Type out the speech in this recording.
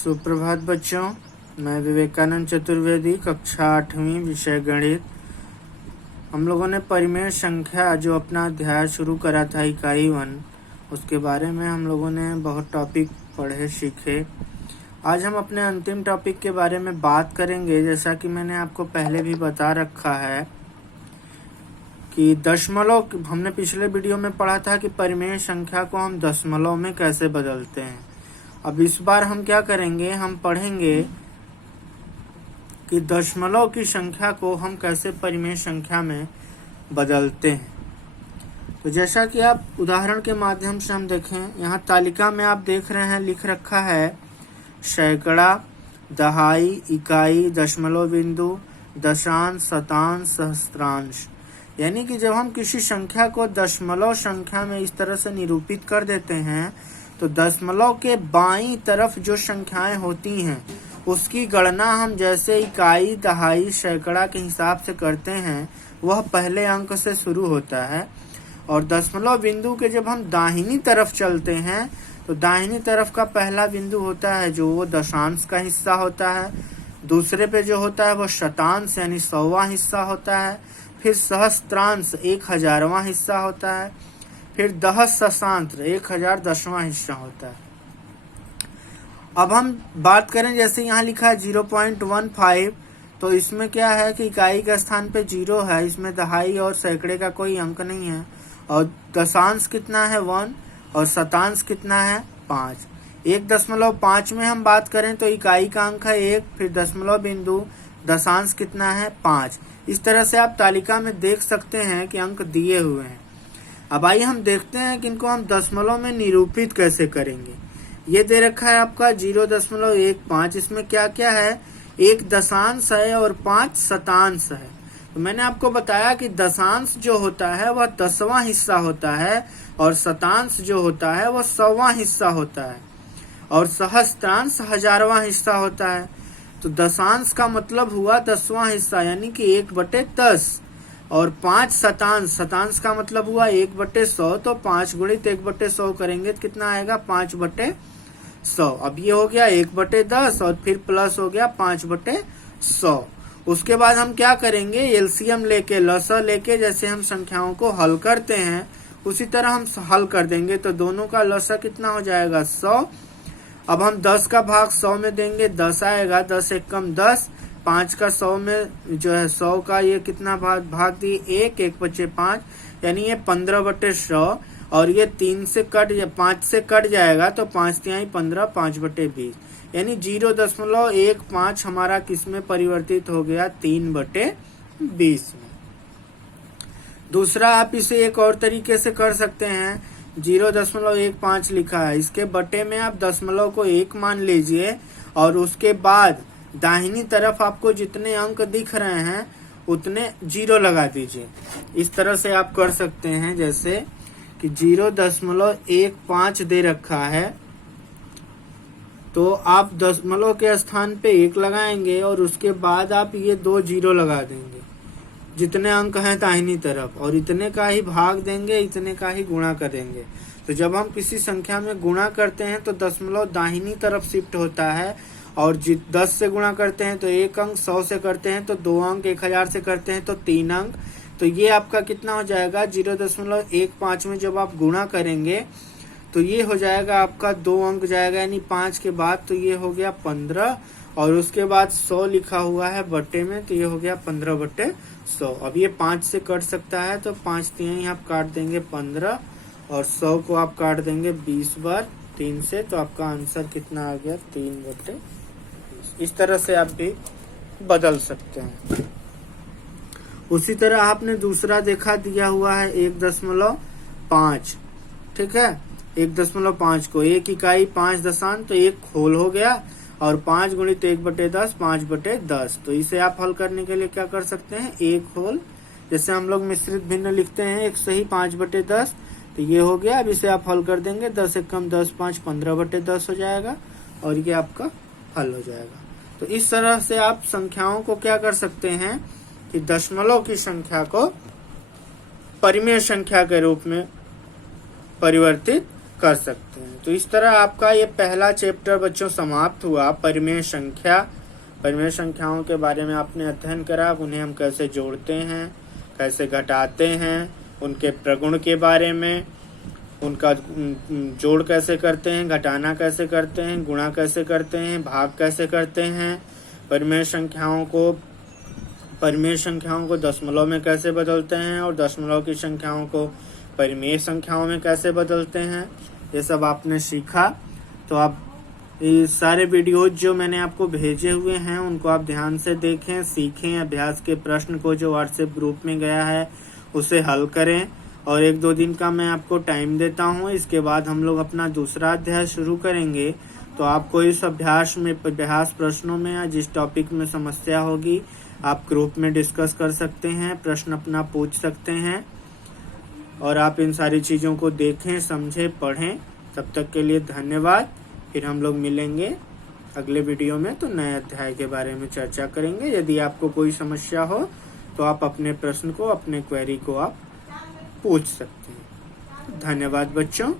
सुप्रभात बच्चों, मैं विवेकानंद चतुर्वेदी, कक्षा 8वीं, विषय गणित। हम लोगों ने परिमेय संख्या जो अपना अध्याय शुरू करा था इकाई 1, उसके बारे में हम लोगों ने बहुत टॉपिक पढ़े सीखे। आज हम अपने अंतिम टॉपिक के बारे में बात करेंगे। जैसा कि मैंने आपको पहले भी बता रखा है कि दशमलव, हमने पिछले वीडियो में पढ़ा था कि परिमेय संख्या को हम दशमलव में कैसे बदलते हैं। अब इस बार हम क्या करेंगे, हम पढ़ेंगे कि दशमलव की संख्या को हम कैसे परिमेय संख्या में बदलते हैं। तो जैसा कि आप उदाहरण के माध्यम से हम देखें, यहाँ तालिका में आप देख रहे हैं लिख रखा है सैकड़ा, दहाई, इकाई, दशमलव बिंदु, दशांश, शतांश, सहस्त्रांश। यानी कि जब हम किसी संख्या को दशमलव संख्या में इस तरह से निरूपित कर देते हैं तो दशमलव के बाईं तरफ जो संख्याएं होती हैं उसकी गणना हम जैसे इकाई, दहाई, सैकड़ा के हिसाब से करते हैं, वह पहले अंक से शुरू होता है। और दशमलव बिंदु के जब हम दाहिनी तरफ चलते हैं तो दाहिनी तरफ का पहला बिंदु होता है जो वो दशांश का हिस्सा होता है। दूसरे पे जो होता है वो शतांश यानी 100वां हिस्सा होता है। फिर सहस्त्रांश 1000वां हिस्सा होता है। फिर दहस्तांश 1010वां हिस्सा होता है। अब हम बात करें, जैसे यहाँ लिखा है 0.15, तो इसमें क्या है कि इकाई के स्थान पे 0 है, इसमें दहाई और सैकड़े का कोई अंक नहीं है। और दशांश कितना है 1 और शतांश कितना है 5। 1.5 में हम बात करें तो इकाई का अंक है 1, फिर दशमलव बिंदु, दशांश कितना है 5। इस तरह से आप तालिका में देख सकते हैं कि अंक दिए हुए हैं। अब आइए हम देखते हैं कि इनको हम दशमलव में निरूपित कैसे करेंगे। ये दे रखा है आपका 0.15। इसमें क्या क्या है, 1 दशांश है और 5 शतांश है। तो मैंने आपको बताया कि दशांश जो होता है वह 10वां हिस्सा होता है और शतांश जो होता है वह 100वां हिस्सा होता है और सहस्त्रांश 1000वां हिस्सा होता है। तो दशांश का मतलब हुआ 10वां हिस्सा यानी कि 1/10 और 5 शतांश, शतांश का मतलब हुआ 1/100। तो 5 गुणित 1/100 करेंगे तो कितना आएगा 5/100। अब ये हो गया 1/10 और फिर प्लस हो गया 5/100। उसके बाद हम क्या करेंगे, एलसीएम लेके, लसा लेके जैसे हम संख्याओं को हल करते हैं उसी तरह हम हल कर देंगे। तो दोनों का लसा कितना हो जाएगा 100। अब हम 10 का भाग 100 में देंगे, 10 आएगा, 10 एकम 10। 5 का 100 में जो है 100 का ये कितना भाग दिए 1, 1 बचे 5, यानी ये 15/100। और ये 3 से कट, 5 से कट जाएगा तो 5 तिहाई 15, 5/20, यानी 0.15 हमारा किस में परिवर्तित हो गया 3/20 में। दूसरा आप इसे एक और तरीके से कर सकते हैं। 0.15 लिखा है, इसके बटे में आप दशमलव को 1 मान लीजिए और उसके बाद दाहिनी तरफ आपको जितने अंक दिख रहे हैं उतने 0 लगा दीजिए। इस तरह से आप कर सकते हैं, जैसे कि 0.15 दे रखा है तो आप दशमलव के स्थान पे 1 लगाएंगे और उसके बाद आप ये 2 0 लगा देंगे जितने अंक हैं दाहिनी तरफ, और इतने का ही भाग देंगे, इतने का ही गुणा करेंगे। तो जब हम किसी संख्या में गुणा करते हैं तो दशमलव दाहिनी तरफ शिफ्ट होता है और 10 से गुणा करते हैं तो 1 अंक, 100 से करते हैं तो 2 अंक, 1000 से करते हैं तो 3 अंक। तो ये आपका कितना हो जाएगा 0.15 में जब आप गुणा करेंगे तो ये हो जाएगा आपका 2 अंक जाएगा, यानी 5 के बाद तो ये हो गया 15 और उसके बाद 100 लिखा हुआ है बटे में तो ये हो गया 15/100। अब ये 5 से कट सकता है तो 5 तिहाई आप काट देंगे 15 और 100 को आप काट देंगे 20 बार 3 से, तो आपका आंसर कितना आ गया 3/20। इस तरह से आप भी बदल सकते हैं। उसी तरह आपने दूसरा देखा दिया हुआ है 1.5, ठीक है। 1.5 को 1 इकाई 5 दशांश तो 1 खोल हो गया और 5 गुणित 1/10 5/10। तो इसे आप हल करने के लिए क्या कर सकते हैं, 1 होल, जैसे हम लोग मिश्रित भिन्न लिखते हैं 1 सही 5/10, तो ये हो गया। अब इसे आप हल कर देंगे, 10 एकम 10, 5 15/10 हो जाएगा और ये आपका हल हो जाएगा। तो इस तरह से आप संख्याओं को क्या कर सकते हैं कि दशमलव की संख्या को परिमेय संख्या के रूप में परिवर्तित कर सकते हैं। तो इस तरह आपका ये पहला चैप्टर बच्चों समाप्त हुआ। परिमेय संख्या, परिमेय संख्याओं के बारे में आपने अध्ययन करा, उन्हें हम कैसे जोड़ते हैं, कैसे घटाते हैं, उनके प्रगुण के बारे में, उनका जोड़ कैसे करते हैं, घटाना कैसे करते हैं, गुणा कैसे करते हैं, भाग कैसे करते हैं, परिमेय संख्याओं को दशमलव में कैसे बदलते हैं और दशमलव की संख्याओं को परिमेय संख्याओं में कैसे बदलते हैं, ये सब आपने सीखा। तो आप ये सारे वीडियोज जो मैंने आपको भेजे हुए हैं उनको आप ध्यान से देखें, सीखें, अभ्यास के प्रश्न को जो व्हाट्सएप ग्रुप में गया है उसे हल करें। और 1-2 दिन का मैं आपको टाइम देता हूँ, इसके बाद हम लोग अपना दूसरा अध्याय शुरू करेंगे। तो आपको इस अभ्यास प्रश्नों में या जिस टॉपिक में समस्या होगी आप ग्रुप में डिस्कस कर सकते हैं, प्रश्न अपना पूछ सकते हैं। और आप इन सारी चीज़ों को देखें, समझें, पढ़ें। तब तक के लिए धन्यवाद। फिर हम लोग मिलेंगे अगले वीडियो में, तो नए अध्याय के बारे में चर्चा करेंगे। यदि आपको कोई समस्या हो तो आप अपने प्रश्न को, अपने क्वेरी को आप पूछ सकते हैं। धन्यवाद बच्चों।